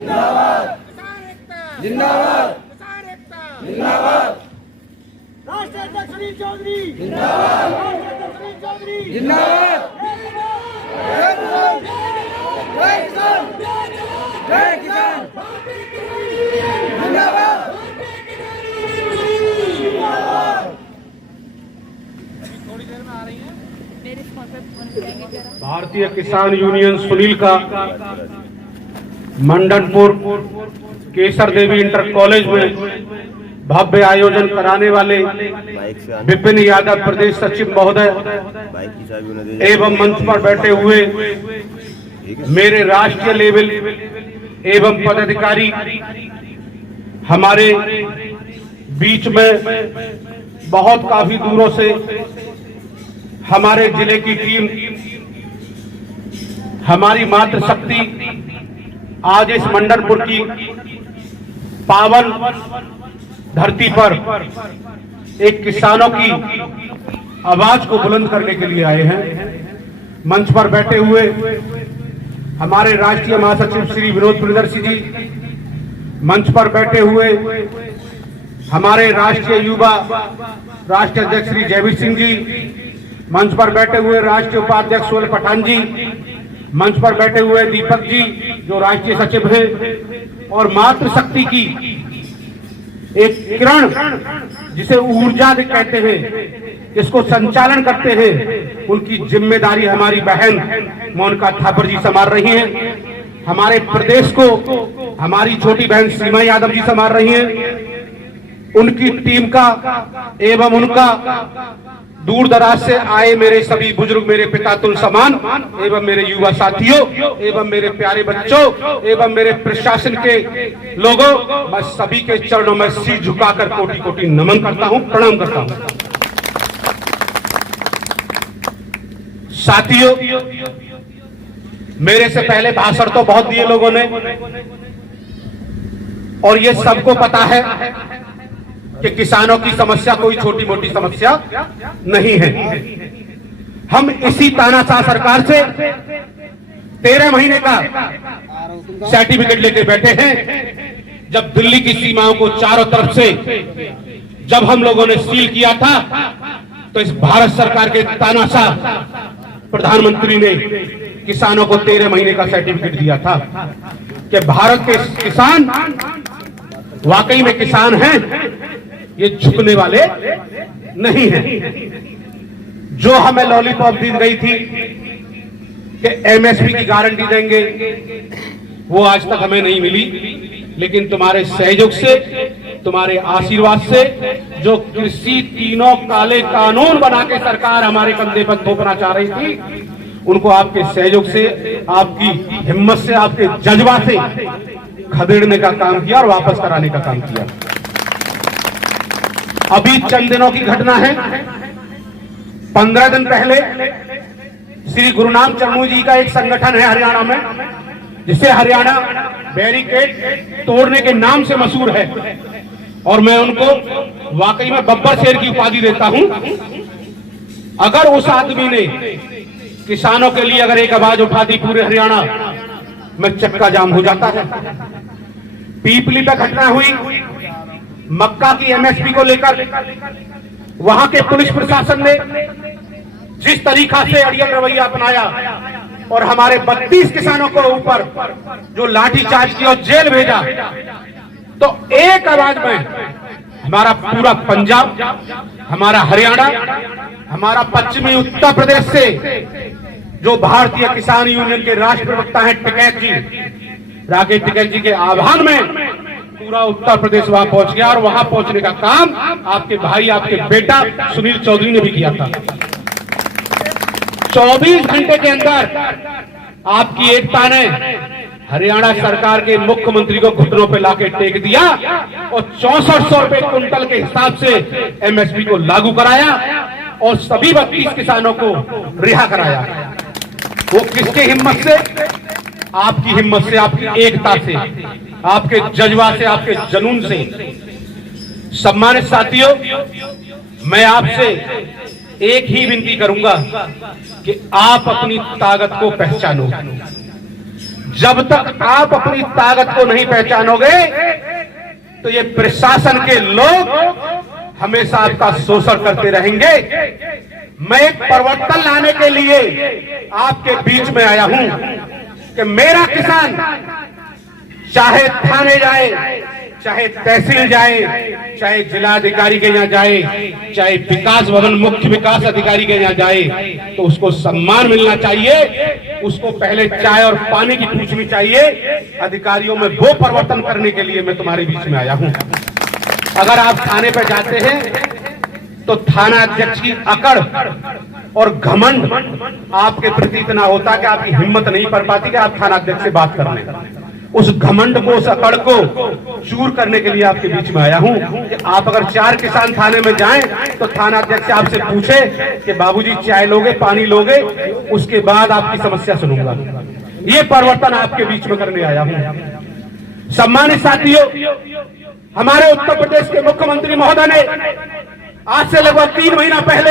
जिंदाबाद, किसान एकता, जिंदाबाद, किसान एकता, जिंदाबाद, राष्ट्रीय अध्यक्ष सुनील चौधरी, जिंदाबाद, राष्ट्रीय अध्यक्ष सुनील चौधरी, जिंदाबाद। जय किसान, जय किसान, जय किसान, जिंदाबाद। भारतीय किसान यूनियन सुनील का मंडनपुर केसर देवी इंटर कॉलेज में भव्य आयोजन कराने वाले विपिन यादव प्रदेश सचिव महोदय एवं मंच पर बैठे हुए मेरे राष्ट्रीय लेवल एवं पदाधिकारी हमारे बीच में बहुत काफी दूरों से हमारे जिले की टीम, हमारी मातृशक्ति आज इस मंडनपुर की पावन धरती पर एक किसानों की आवाज को बुलंद करने के लिए आए हैं। मंच पर बैठे हुए हमारे राष्ट्रीय महासचिव श्री विनोद प्रियदर्शी जी, मंच पर बैठे हुए हमारे राष्ट्रीय युवा राष्ट्रीय अध्यक्ष श्री जयवीर सिंह जी, मंच पर बैठे हुए राष्ट्रीय उपाध्यक्ष सोहेल पठान जी, मंच पर बैठे हुए दीपक जी जो राष्ट्रीय सचिव हैं, और मातृशक्ति की एक किरण जिसे ऊर्जा भी कहते हैं, जिसको संचालन करते हैं, उनकी जिम्मेदारी हमारी बहन मोनिका थापर जी संभाल रही हैं। हमारे प्रदेश को हमारी छोटी बहन सीमा यादव जी संभाल रही हैं। उनकी टीम का एवं उनका दूर दराज से आए मेरे सभी बुजुर्ग, मेरे पिता तुल समान एवं मेरे युवा साथियों एवं मेरे प्यारे बच्चों एवं मेरे प्रशासन के लोगों, मैं सभी के चरणों में सिर झुकाकर कोटि कोटि नमन करता हूं, प्रणाम करता हूं। साथियों, मेरे से पहले भाषण तो बहुत दिए लोगों ने, और ये सबको पता है कि किसानों की समस्या कोई छोटी मोटी समस्या नहीं है। हम इसी तानाशाह सरकार से 13 महीने का सर्टिफिकेट लेके बैठे हैं। जब दिल्ली की सीमाओं को चारों तरफ से जब हम लोगों ने सील किया था, तो इस भारत सरकार के तानाशाह प्रधानमंत्री ने किसानों को 13 महीने का सर्टिफिकेट दिया था कि भारत के किसान वाकई में किसान हैं, ये झुकने वाले नहीं हैं। जो हमें लॉलीपॉप दी गई थी कि एमएसपी की गारंटी देंगे, वो आज तक हमें नहीं मिली, लेकिन तुम्हारे सहयोग से, तुम्हारे आशीर्वाद से, जो कृषि तीनों काले कानून बना के सरकार हमारे कंधे पर थोपना चाह रही थी, उनको आपके सहयोग से, आपकी हिम्मत से, आपके जज्बा से खदेड़ने का काम किया और वापस कराने का काम किया। अभी चंद दिनों की घटना है, 15 दिन पहले श्री गुरुनाम चन्नू जी का एक संगठन है हरियाणा में, जिसे हरियाणा बैरिकेड तोड़ने के नाम से मशहूर है, और मैं उनको वाकई में बब्बर शेर की उपाधि देता हूं। अगर उस आदमी ने किसानों के लिए अगर एक आवाज उठा दी, पूरे हरियाणा में चक्का जाम हो जाता है। पीपली पे घटना हुई, मक्का की एमएसपी को लेकर वहां के पुलिस प्रशासन ने जिस तरीका से अड़ियल रवैया अपनाया और हमारे 32 किसानों को ऊपर जो लाठीचार्ज किया और जेल भेजा, तो एक आवाज में हमारा पूरा पंजाब, हमारा हरियाणा, हमारा पश्चिमी उत्तर प्रदेश से जो भारतीय किसान यूनियन के राष्ट्रीय प्रवक्ता हैं टिकैत जी, राकेश टिकैत जी के आह्वान में पूरा उत्तर प्रदेश वहां पहुंच गया, और वहां पहुंचने का काम आपके भाई, आपके बेटा सुनील चौधरी ने भी किया था। 24 घंटे के अंदर आपकी एकता ने हरियाणा सरकार के मुख्यमंत्री को घुटनों पे लाके टेक दिया और 6400 रुपए क्विंटल के हिसाब से एमएसपी को लागू कराया और सभी 32 किसानों को रिहा कराया। वो किसके हिम्मत से? आपकी हिम्मत से, आपकी एकता से, आपके जज्बा से, आपके जुनून से। सम्मानित साथियों, मैं आपसे एक ही विनती करूंगा कि आप अपनी ताकत को पहचानो। जब तक आप अपनी ताकत को नहीं पहचानोगे तो ये प्रशासन के लोग हमेशा आपका शोषण करते रहेंगे। मैं एक परिवर्तन लाने के लिए आपके बीच में आया हूं कि मेरा किसान चाहे थाने जाए, चाहे तहसील जाए, चाहे जिलाधिकारी के यहाँ जाए, चाहे विकास भवन मुख्य विकास अधिकारी के यहाँ जाए, तो उसको सम्मान मिलना चाहिए। उसको पहले चाय और पानी की पूछनी चाहिए। अधिकारियों में वो परिवर्तन करने के लिए मैं तुम्हारे बीच में आया हूं। अगर आप थाने पर जाते हैं तो थाना अध्यक्ष की अकड़ और घमंड आपके प्रति इतना होता कि आपकी हिम्मत नहीं पड़ पाती कि आप थाना अध्यक्ष से बात कर लें। उस घमंड को, उस अकड़ को चूर करने के लिए आपके बीच में आया हूं कि आप अगर 4 किसान थाने में जाएं तो थाना अध्यक्ष आपसे पूछे कि बाबूजी चाय लोगे, पानी लोगे, उसके बाद आपकी समस्या सुनूंगा। ये परिवर्तन आपके बीच में करने आया हूं। सम्मानित साथियों, हमारे उत्तर प्रदेश के मुख्यमंत्री महोदय ने आज से लगभग 3 महीना पहले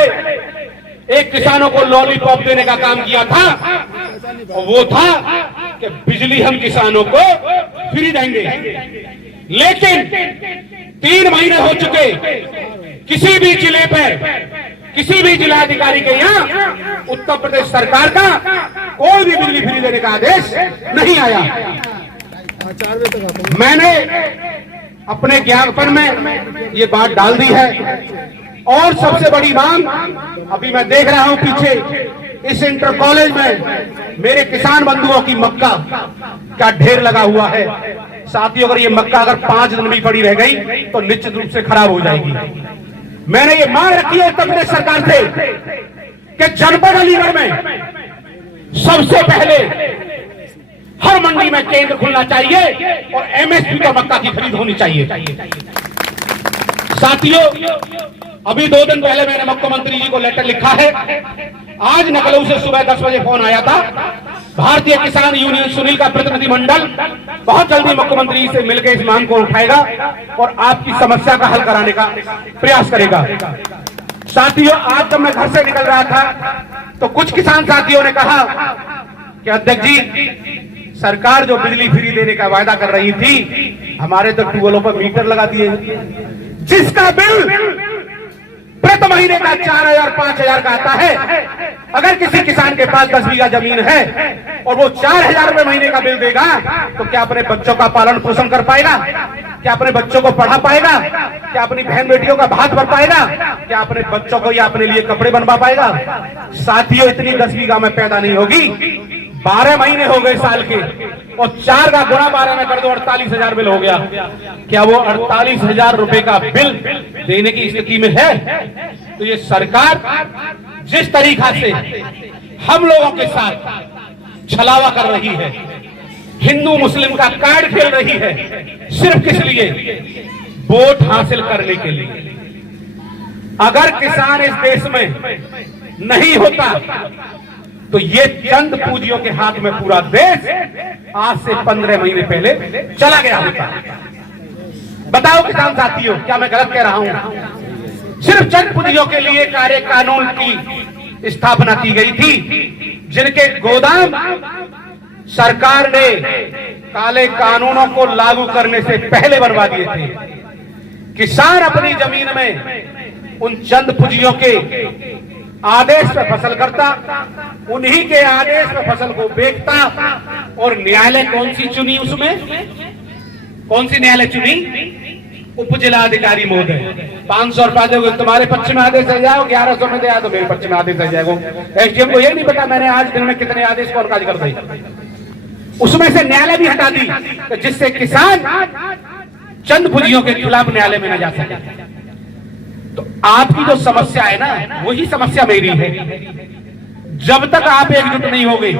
एक किसानों को लॉलीपॉप देने का काम किया था, और वो था कि बिजली हम किसानों को फ्री देंगे। लेकिन 3 महीने हो चुके, किसी भी जिले पर, किसी भी जिलाधिकारी के यहाँ उत्तर प्रदेश सरकार का कोई भी बिजली फ्री देने का आदेश नहीं आया। मैंने अपने ज्ञापन में ये बात डाल दी है। और सबसे बड़ी मांग, अभी मैं देख रहा हूं पीछे इस इंटर कॉलेज में मेरे किसान बंधुओं की मक्का का ढेर लगा हुआ है। साथियों, अगर ये मक्का अगर 5 दिन भी पड़ी रह गई तो निश्चित रूप से खराब हो जाएगी। मैंने ये मांग रखी है उत्तर प्रदेश सरकार से कि जनपद अलीगढ़ में सबसे पहले हर मंडी में केंद्र खुलना चाहिए और एमएसपी का मक्का की खरीद होनी चाहिए। साथियों, अभी 2 दिन पहले मैंने मुख्यमंत्री जी को लेटर लिखा है। आज लखनऊ से सुबह 10 बजे फोन आया था। भारतीय किसान यूनियन सुनील का प्रतिनिधिमंडल बहुत जल्दी मुख्यमंत्री से मिलकर इस मांग को उठाएगा और आपकी समस्या का हल कराने का प्रयास करेगा। साथियों, आज जब मैं घर से निकल रहा था तो कुछ किसान साथियों ने कहा कि अध्यक्ष जी, सरकार जो बिजली फ्री देने का वायदा कर रही थी, हमारे तो ट्यूबवेलों पर मीटर लगा दिए, जिसका बिल प्रति महीने का 4,000 5,000 का आता है। अगर किसी किसान के पास 10 बीघा जमीन है और वो 4,000 रुपए महीने का बिल देगा तो क्या अपने बच्चों का पालन पोषण कर पाएगा? क्या अपने बच्चों को पढ़ा पाएगा? क्या अपनी बहन बेटियों का भात भर पाएगा? क्या अपने बच्चों को या अपने लिए कपड़े बनवा पाएगा? साथियों, इतनी 10 बीघा में पैदा नहीं होगी। 12 महीने हो गए साल के, और 4 का गुणा 12 में कर दो, 48,000 बिल हो गया। क्या वो 48,000 रुपए का बिल देने की स्थिति में है? तो ये सरकार जिस तरीका से हम लोगों के साथ छलावा कर रही है, हिंदू मुस्लिम का कार्ड खेल रही है, सिर्फ किस लिए? वोट हासिल करने के लिए। अगर किसान इस देश में नहीं होता तो ये चंद पूंजियों के हाथ में पूरा देश आज से 15 महीने पहले चला गया होता। बताओ किसान साथियों, क्या मैं गलत कह रहा हूं? सिर्फ चंद पूंजियों के लिए कार्य कानून की स्थापना की गई थी, जिनके गोदाम सरकार ने काले कानूनों को लागू करने से पहले बनवा दिए थे। किसान अपनी जमीन में उन चंद पूंजियों के आदेश पर फसल करता, उन्हीं के आदेश पर फसल को बेचता। और न्यायालय कौन सी चुनी? उसमें कौन सी न्यायालय चुनी? उप जिलाधिकारी महोदय। 500 रुपया दोगे तुम्हारे पक्ष में आदेश आ जाओ, 1100 में दिया तो मेरे पक्ष में आदेश आ जाएगा। एसडीएम को ये नहीं पता मैंने आज दिन में कितने आदेश को काज कर दी। उसमें से न्यायालय भी हटा दी, तो जिससे किसान चंद पूंजियों के खिलाफ न्यायालय में न जा सके। तो आपकी जो समस्या है ना, वही समस्या मेरी है। जब तक आप एकजुट नहीं होंगे,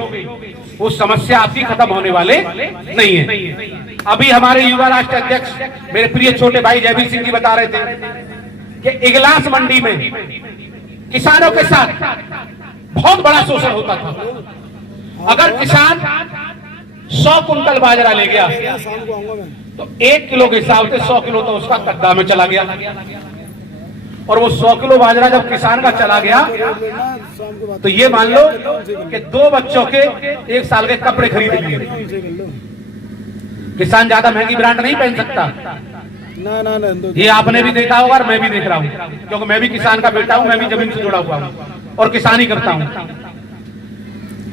वो समस्या आपकी खत्म होने वाले नहीं है। अभी हमारे युवा राष्ट्र अध्यक्ष मेरे प्रिय छोटे भाई जयवीर सिंह जी बता रहे थे कि इगलास मंडी में किसानों के साथ बहुत बड़ा शोषण होता था। अगर किसान 100 कुंटल बाजरा ले गया तो 1 किलो के हिसाब से 100 किलो तो उसका कद्दा में चला गया। और वो 100 किलो बाजरा जब किसान का चला गया तो ये मान लो कि 2 बच्चों के 1 साल के कपड़े खरीद लिए। किसान ज्यादा महंगी ब्रांड नहीं पहन सकता। ये आपने भी देखा होगा और मैं भी देख रहा हूँ, क्योंकि मैं भी किसान का बेटा हूं, मैं भी जमीन से जुड़ा हुआ हूं और किसानी करता हूं।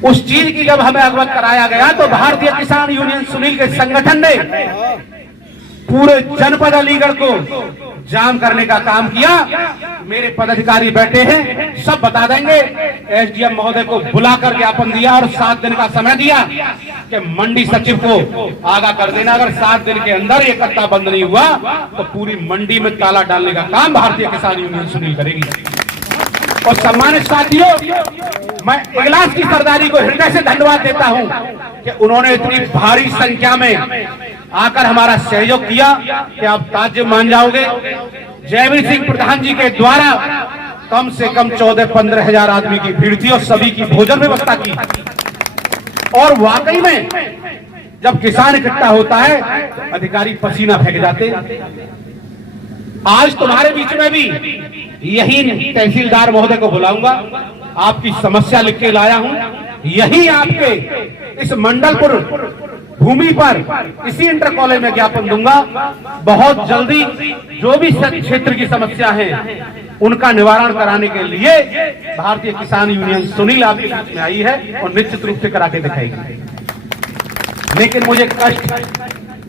उस चीज की जब हमें अवगत कराया गया तो भारतीय किसान यूनियन सुनील के संगठन ने पूरे जनपद अलीगढ़ को जाम करने का काम किया। मेरे पदाधिकारी बैठे हैं, सब बता देंगे। एसडीएम महोदय को बुलाकर ज्ञापन दिया और 7 दिन का समय दिया कि मंडी सचिव को आगाह कर देना, अगर 7 दिन के अंदर ये कट्टा बंद नहीं हुआ तो पूरी मंडी में ताला डालने का काम भारतीय किसान यूनियन सुनील करेगी। और सम्मानित साथियों, मैं इगलास की सरदारी को हृदय से धन्यवाद देता हूं कि उन्होंने इतनी भारी संख्या में आकर हमारा सहयोग किया कि आप ताज्जुब मान जाओगे। जयवीर सिंह प्रधान जी के द्वारा कम से कम 14-15 हजार आदमी की भीड़ थी और सभी की भोजन व्यवस्था की। और वाकई में जब किसान इकट्ठा होता है अधिकारी पसीना फेंक जाते। आज तुम्हारे बीच में भी यही तहसीलदार महोदय को बुलाऊंगा, आपकी समस्या लिख के लाया हूं। यही आपके इस मंडलपुर भूमि पर इसी इंटर कॉलेज में ज्ञापन दूंगा। बहुत जल्दी जो भी क्षेत्र की समस्या है उनका निवारण कराने के लिए भारतीय किसान यूनियन सुनील आपके बीच में आई है और निश्चित रूप से करा के दिखाएगी। लेकिन मुझे कष्ट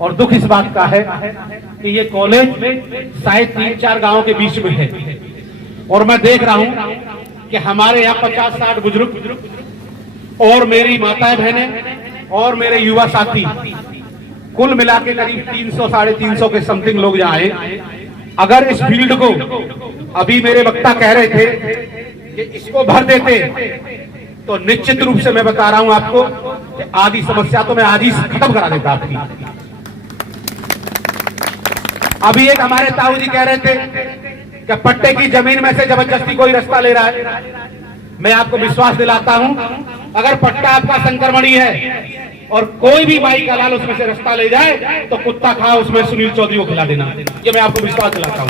और दुख इस बात का है कि ये कॉलेज शायद 3-4 गांवों के बीच में है और मैं देख रहा हूं कि हमारे यहाँ 50-60 बुजुर्ग और मेरी माताएं बहनें और मेरे युवा साथी कुल मिला के करीब 300-350 के समथिंग लोग यहाँ आए। अगर इस फील्ड को अभी मेरे वक्ता कह रहे थे कि इसको भर देते तो निश्चित रूप से मैं बता रहा हूं आपको कि आधी समस्या तो मैं आज ही खत्म करा देता आपकी। अभी एक हमारे ताऊ जी कह रहे थे कि पट्टे की जमीन में से जबरदस्ती कोई रास्ता ले रहा है। मैं आपको विश्वास दिलाता हूं, अगर पट्टा आपका संक्रमणी है और कोई भी भाई का लाल उसमें से रास्ता ले जाए तो कुत्ता खा उसमें सुनील चौधरी को खिला देना। ये मैं आपको विश्वास दिलाता हूं।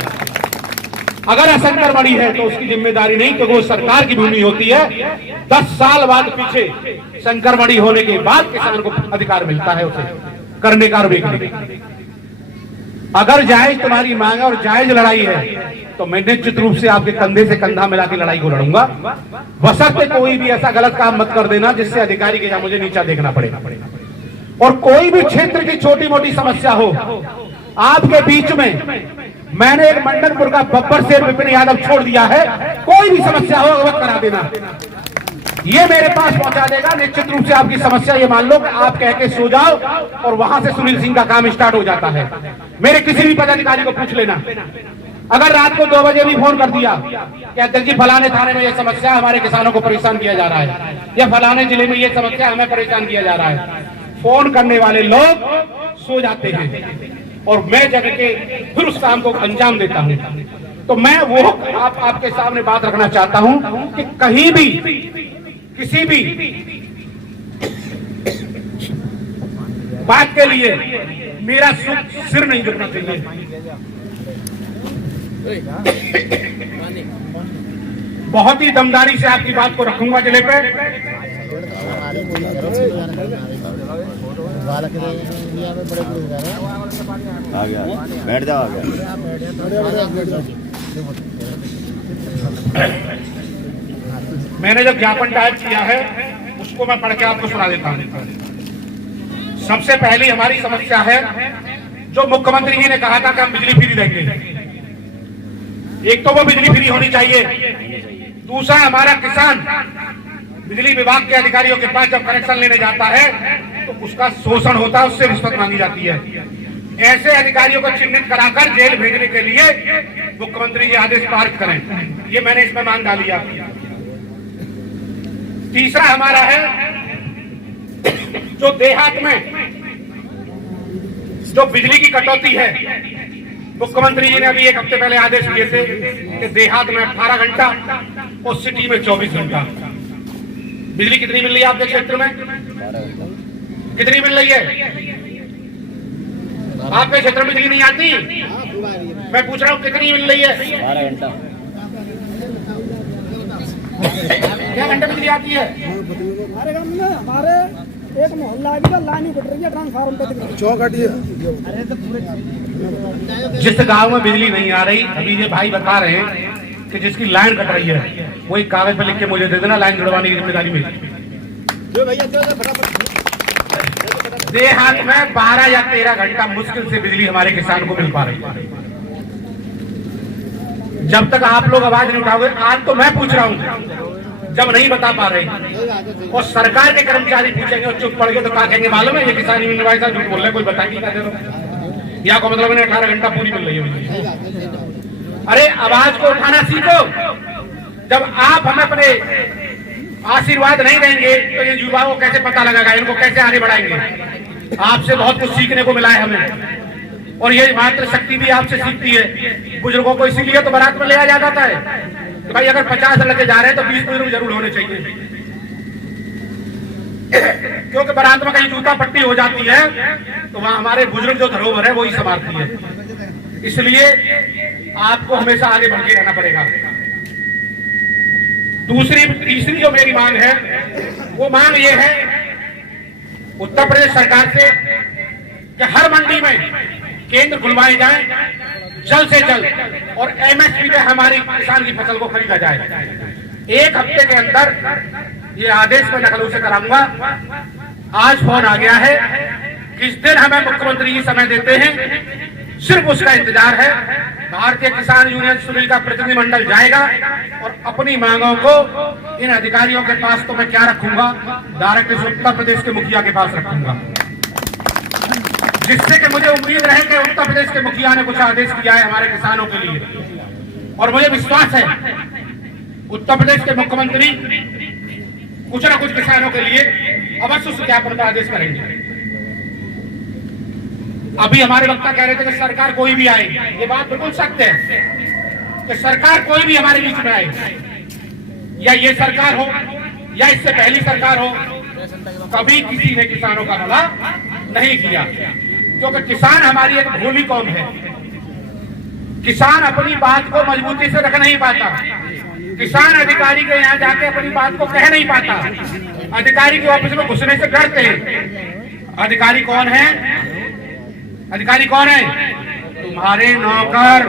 अगर असंक्रमणी है तो उसकी जिम्मेदारी नहीं, क्योंकि वो सरकार की भूमि होती है। 10 साल बाद पीछे संक्रमणी होने के बाद किसान को अधिकार मिलता है उसे करने का और बेचने का। अगर जायज तुम्हारी मांग और जायज लड़ाई है तो मैं निश्चित रूप से आपके कंधे से कंधा मिला के लड़ाई को लड़ूंगा। बशर्ते कोई भी ऐसा गलत काम मत कर देना जिससे अधिकारी के यहाँ मुझे नीचा देखना पड़े। और कोई भी क्षेत्र की छोटी मोटी समस्या हो आपके बीच में, मैंने एक मंडलपुर का बब्बर शेर विपिन यादव छोड़ दिया है, कोई भी समस्या हो अवगत करा देना, ये मेरे पास पहुंचा देगा। निश्चित रूप से आपकी समस्या ये मान लो कि आप कह के सो जाओ और वहां से सुनील सिंह का काम स्टार्ट हो जाता है। मेरे किसी भी पदाधिकारी को पूछ लेना, अगर रात को 2 बजे भी फोन कर दिया कि अध्यक्ष जी फलाने थाने में ये समस्या हमारे किसानों को परेशान किया जा रहा है या फलाने जिले में ये समस्या हमें परेशान किया जा रहा है, फोन करने वाले लोग सो जाते हैं और मैं जग के फिर उस काम को अंजाम देता हूं। तो मैं वो आपके सामने बात रखना चाहता हूं कि कहीं भी किसी भी बात के लिए मेरा सिर नहीं झुकना चाहिए। बहुत ही दमदारी से आपकी बात को रखूंगा जिले पे। आ गया, बैठ जाओ। आ गया। मैंने जो ज्ञापन टाइप किया है उसको मैं पढ़ के आपको सुना देता हूं। सबसे पहली हमारी समस्या है जो मुख्यमंत्री जी ने कहा था कि हम बिजली फ्री देंगे। एक तो वो बिजली फ्री होनी चाहिए, दूसरा हमारा किसान बिजली विभाग के अधिकारियों के पास जब कनेक्शन लेने जाता है तो उसका शोषण होता है, उससे रिश्वत मांगी जाती है। ऐसे अधिकारियों को चिन्हित कराकर जेल भेजने के लिए मुख्यमंत्री जी आदेश पारित करें, ये मैंने इसमें मांग डाली है। तीसरा हमारा है जो देहात में जो बिजली की कटौती है, मुख्यमंत्री जी ने अभी 1 हफ्ते पहले आदेश दिए थे कि देहात में 18 घंटा और सिटी में 24 घंटा। बिजली कितनी मिल रही है आपके क्षेत्र में? कितनी मिल रही है? आपके क्षेत्र में बिजली नहीं आती? मैं पूछ रहा हूँ कितनी मिल रही है? क्या घंटे बिजली आती है? हमारे गांव में हमारे एक मोहल्ला भी लाइन ही कट रही है ट्रांसफार्मर पे चौक हटी है। जिस गांव में बिजली नहीं आ रही, अभी ये भाई बता रहे हैं कि जिसकी लाइन कट रही है, वो एक कागज पे लिख के मुझे दे देना, लाइन जुड़वाने की जिम्मेदारी मेरी। देहात में 12 या 13 घंटा मुश्किल से बिजली हमारे किसान को मिल पा रही है। जब तक आप लोग आवाज नहीं उठाओगे, आज तो मैं पूछ रहा हूँ, जब नहीं बता पा रहे और सरकार के कर्मचारी पूछेंगे और चुप पड़ गए तो क्या कहेंगे मालूम है? ये किसान यूनियन वाले साहब झूठ बोल रहे हैं, कोई बताएंगे क्या दे रहा? या को मतलब 18 घंटा पूरी मिल रही है बिजली। अरे आवाज को उठाना सीखो। जब आप हमें अपने आशीर्वाद नहीं देंगे तो ये युवाओं को कैसे पता लगेगा, इनको कैसे आगे बढ़ाएंगे? आपसे बहुत कुछ सीखने को मिला है हमें, और ये मात्र शक्ति भी आपसे सीखती है। बुजुर्गों को इसीलिए तो बारात में ले जाया जाता है कि भाई अगर 50 लड़के जा रहे हैं तो 20 बुजुर्ग जरूर होने चाहिए, क्योंकि बारात में कहीं जूता पट्टी हो जाती है तो वहां हमारे बुजुर्ग जो धरोहर है वही संभालती है। इसलिए आपको हमेशा आगे बढ़ के रहना पड़ेगा। तीसरी जो मेरी मांग है, वो मांग ये है उत्तर प्रदेश सरकार से कि हर मंडी में केंद्र खुलवाए जाएं जल्द से जल्द, और एमएसपी पे हमारी किसान की फसल को खरीदा जाए। 1 हफ्ते के अंदर ये आदेश मैं लखनऊ से कराऊंगा। आज फोन आ गया है, किस दिन हमें मुख्यमंत्री जी समय देते हैं, सिर्फ उसका इंतजार है। भारतीय किसान यूनियन सुनील का प्रतिनिधिमंडल जाएगा और अपनी मांगों को इन अधिकारियों के पास तो मैं क्या रखूंगा, डायरेक्ट उत्तर प्रदेश के मुखिया के पास रखूंगा, जिससे कि मुझे उम्मीद रहे कि उत्तर प्रदेश के मुखिया ने कुछ आदेश किया है हमारे किसानों के लिए। और मुझे विश्वास है उत्तर प्रदेश के मुख्यमंत्री कुछ ना कुछ किसानों के लिए अवश्य ज्ञापन का आदेश करेंगे। अभी हमारे वक्ता कह रहे थे कि सरकार कोई भी आए, ये बात बिल्कुल सत्य है कि सरकार कोई भी हमारे बीच में आए, या ये सरकार हो या इससे पहली सरकार हो, कभी किसी ने किसानों का भला नहीं किया, क्योंकि किसान हमारी एक भूमि कौम है। किसान अपनी बात को मजबूती से रख नहीं पाता, किसान अधिकारी के यहाँ जाके अपनी बात को कह नहीं पाता, अधिकारी के ऑफिस में घुसने से डरते हैं। अधिकारी कौन है? अधिकारी कौन है? तुम्हारे नौकर,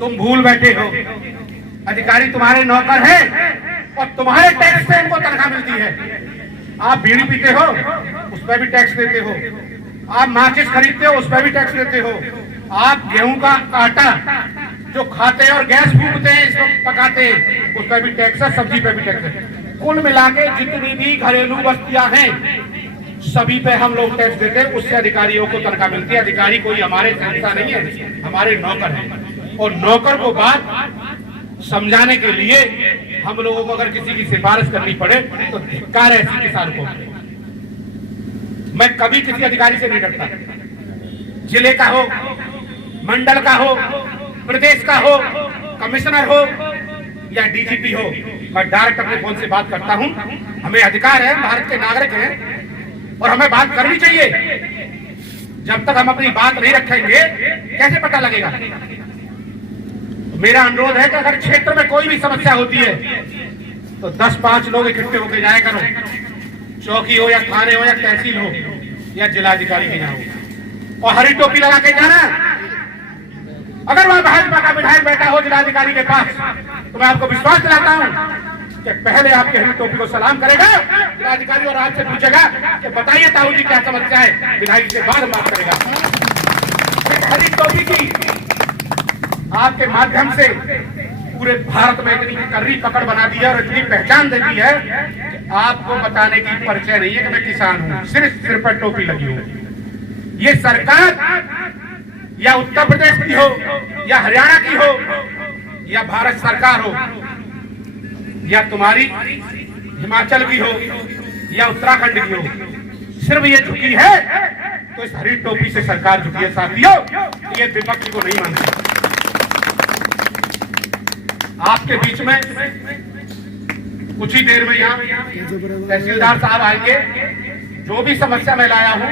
तुम भूल बैठे हो। अधिकारी तुम्हारे नौकर हैं और तुम्हारे टैक्स से इनको तनख्वाह मिलती है। आप बीड़ी पीते हो, उस पर भी टैक्स देते हो। आप माचिस खरीदते हो, उस पर भी टैक्स देते हो। आप गेहूं का आटा जो खाते हैं और गैस फूकते हैं, इसको पकाते हैं, उस पर भी टैक्स है, सब्जी पे भी टैक्स है। कुल मिला के जितनी भी घरेलू वस्तुएं हैं सभी पे हम लोग टैक्स देते हैं, उससे अधिकारियों को तनख्वाह मिलती है। अधिकारी कोई हमारे संस्था नहीं है, हमारे नौकर हैं। और नौकर को बात समझाने के लिए हम लोगों को अगर किसी की सिफारिश करनी पड़े तो धिक्कार है ऐसी किसान को। मैं कभी किसी अधिकारी से नहीं डरता, जिले का हो, मंडल का हो, प्रदेश का हो, कमिश्नर हो या डीजीपी हो, मैं डायरेक्ट अपने फोन से बात करता हूं। हमें अधिकार है, भारत के नागरिक हैं और हमें बात करनी चाहिए। जब तक हम अपनी बात नहीं रखेंगे कैसे पता लगेगा? मेरा अनुरोध है कि अगर क्षेत्र में कोई भी समस्या होती है तो 10-5 लोग इकट्ठे होकर जाया करो, चौकी हो या थाने हो या तहसील हो या जिलाधिकारी के यहाँ हो, और हरी टोपी लगा के जाना। अगर वह भाजपा का विधायक बैठा हो जिलाधिकारी के पास तो मैं आपको विश्वास दिलाता हूं कि पहले आपके हरी टोपी को सलाम करेगा जिलाधिकारी और आपसे पूछेगा कि बताइए ताऊ जी क्या समस्या है, विधायक से बाद बात करेगा। हरी टोपी की आपके माध्यम से पूरे भारत में इतनी कर्री पकड़ बना दी है और इतनी पहचान दे दी है कि आपको बताने की परिचय नहीं है कि मैं किसान हूं, सिर्फ सिर पर टोपी लगी हो। ये सरकार या उत्तर प्रदेश की हो या हरियाणा की हो या भारत सरकार हो या तुम्हारी हिमाचल की हो या उत्तराखंड की हो, सिर्फ ये झुकी है तो इस हरी टोपी से सरकार झुकी है साथियों। ये विपक्ष को नहीं मानती। आपके बीच में कुछ ही देर में यहाँ तहसीलदार साहब आएंगे, जो भी समस्या मैं लाया हूँ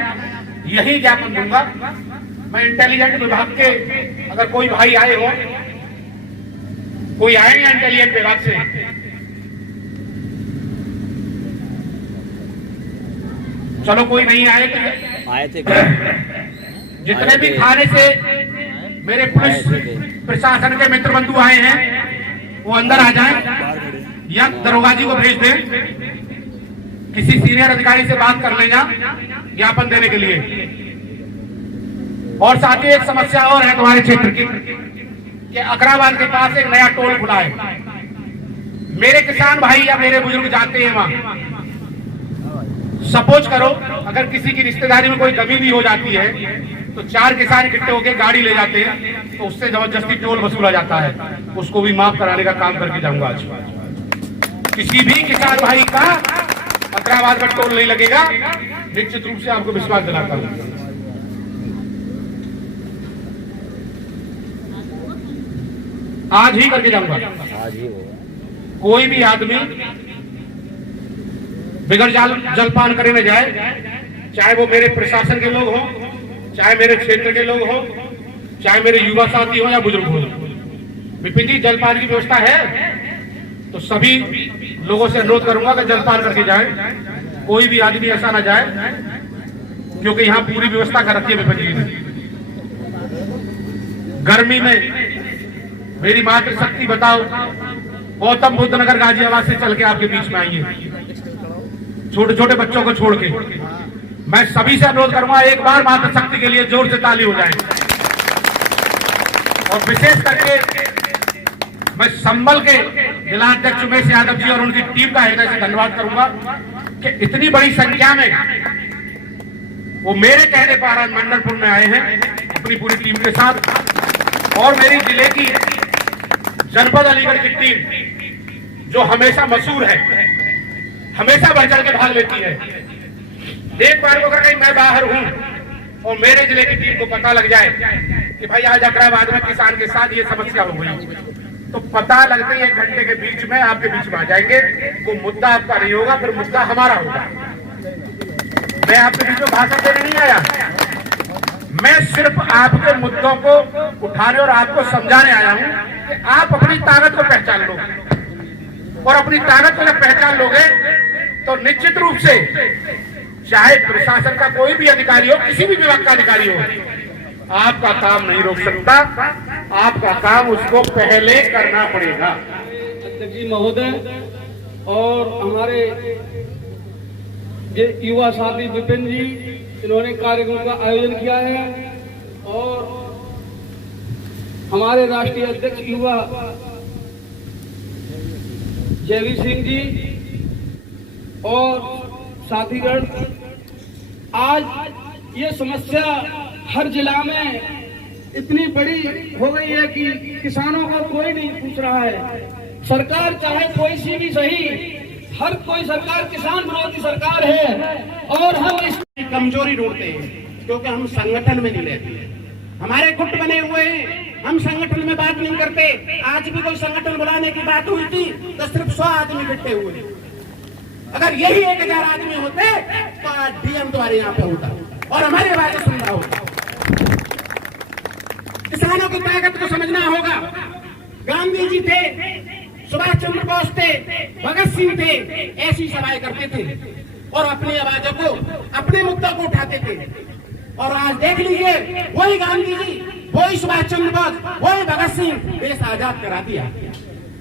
यही ज्ञापन दूंगा। मैं इंटेलिजेंट विभाग के अगर कोई भाई आए हो, कोई आए या इंटेलिजेंट विभाग से चलो कोई नहीं आए तो आए थे जितने भी थाने से मेरे पुलिस प्रशासन के मित्र बंधु आए हैं वो अंदर आ जाएं या दरोगा जी को भेज दें, किसी सीनियर अधिकारी से बात कर लेना ज्ञापन देने के लिए। और साथ ही एक समस्या और है तुम्हारे क्षेत्र की कि अकराबाद के पास एक नया टोल खुला है। मेरे किसान भाई या मेरे बुजुर्ग जाते हैं वहां, सपोज करो अगर किसी की रिश्तेदारी में कोई कमी भी हो जाती है तो 4 किसान इकट्ठे होकर गाड़ी ले जाते हैं तो उससे जबरदस्ती टोल वसूला जाता है। उसको भी माफ कराने का काम करके जाऊंगा आज। किसी भी किसान भाई का अकराबाद में टोल नहीं लगेगा, निश्चित रूप से आपको विश्वास दिलाता हूं। आज ही करके जाऊंगा। आज ही हो कोई भी आदमी बिगड़ जलपान करे न जाए, चाहे वो मेरे प्रशासन के लोग हों, चाहे मेरे क्षेत्र के लोग हों, चाहे मेरे युवा साथी हो या बुजुर्ग हो। विपिन जी जलपान की व्यवस्था है तो सभी लोगों से अनुरोध करूंगा कि जलपान करके जाए। कोई भी आदमी ऐसा ना जाए, क्योंकि यहाँ पूरी व्यवस्था कर रखी है विपिन जी ने। गर्मी में मेरी मातृशक्ति बताओ, गौतम बुद्ध नगर गाजियाबाद से चल के आपके बीच में आई है, छोटे छोटे बच्चों को छोड़ के। मैं सभी से अनुरोध करूंगा एक बार मातृशक्ति के लिए जोर से ताली हो जाए। और विशेष करके मैं संबल के जिलाध्यक्ष उमेश यादव जी और उनकी टीम का हृदय से धन्यवाद करूंगा कि इतनी बड़ी संख्या में वो मेरे कहने पर मंडलपुर में आए हैं अपनी पूरी टीम के साथ। और मेरी जिले की जनपद अलीगढ़ की टीम जो हमेशा मशहूर है, हमेशा बढ़ चढ़ के भाग लेती है। एक बार को अगर मैं बाहर हूं और मेरे जिले की टीम को पता लग जाए कि भाई आज अकराबाद में किसान के साथ ये समस्या हो गई, तो पता लगते ही 1 घंटे के बीच में आपके बीच में आ जाएंगे। वो मुद्दा आपका नहीं होगा, फिर मुद्दा हमारा होगा। मैं आपके बीच में भाषण देने नहीं आया, मैं सिर्फ आपके मुद्दों को उठाने और आपको समझाने आया हूं कि आप अपनी ताकत को पहचान लो। और अपनी ताकत को जब पहचान लोगे तो निश्चित रूप से चाहे प्रशासन का कोई भी अधिकारी हो, किसी भी विभाग का अधिकारी हो, आपका काम नहीं रोक सकता। आपका काम उसको पहले करना पड़ेगा। अध्यक्ष जी महोदय और हमारे ये युवा साथी विपिन जी, इन्होंने कार्यक्रम का आयोजन किया है। और हमारे राष्ट्रीय अध्यक्ष युवा जयवीर सिंह जी और साथीगण, आज ये समस्या हर जिला में इतनी बड़ी हो गई है कि किसानों को कोई नहीं पूछ रहा है। सरकार चाहे कोई सी भी सही, हर कोई सरकार किसान विरोधी सरकार है। और हम इसकी कमजोरी ढूंढते हैं क्योंकि हम संगठन में नहीं रहते। हमारे गुट बने हुए हैं, हम संगठन में बात नहीं करते। आज भी कोई संगठन बुलाने की बात हुई थी तो सिर्फ 100 आदमी इकट्ठे हुए। अगर यही 1000 आदमी होते तो आज डीएम द्वारा यहाँ पे होता और हमारी आवाज सुन रहा होता। किसानों की ताकत को समझना होगा। गांधी जी थे, सुभाष चंद्र बोस थे, भगत सिंह थे, ऐसी सभाएं करते थे और अपनी आवाजों को, अपने मुद्दों को उठाते थे। और आज देख लीजिए, वही गांधी जी, वही सुभाष चंद्र बोस, वही भगत सिंह देश आजाद करा दिया।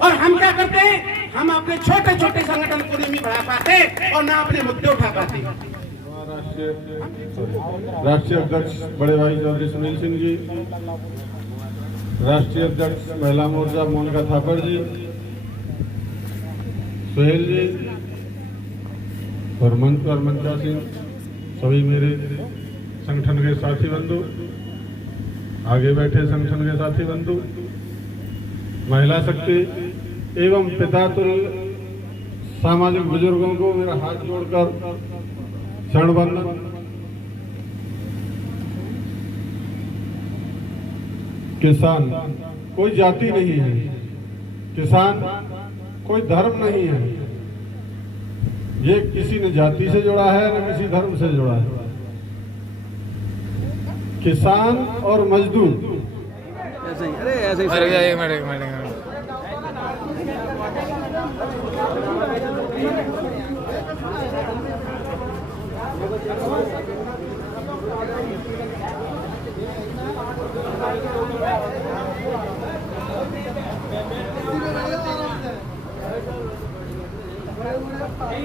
और हम क्या करते हैं, हम अपने छोटे छोटे संगठन को नहीं बढ़ा पाते और ना अपने मुद्दे उठा पाते। राष्ट्रीय अध्यक्ष बड़े भाई चौधरी सुनील सिंह जी, राष्ट्रीय अध्यक्ष महिला मोर्चा मोनिका थापर जी, सुहेल जी और मंच पर मंचा सिंह, सभी मेरे संगठन के साथी बंधु, आगे बैठे संगठन के साथी बंधु, महिला शक्ति एवं पिता तुल्य सामाजिक बुजुर्गों को मेरा हाथ जोड़कर शरण वंदन। किसान कोई जाति नहीं है, किसान कोई धर्म नहीं है। ये किसी न जाति से जुड़ा है न किसी धर्म से जुड़ा है। किसान और मजदूर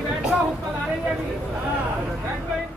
बैठो ऊपर आ रही है अभी।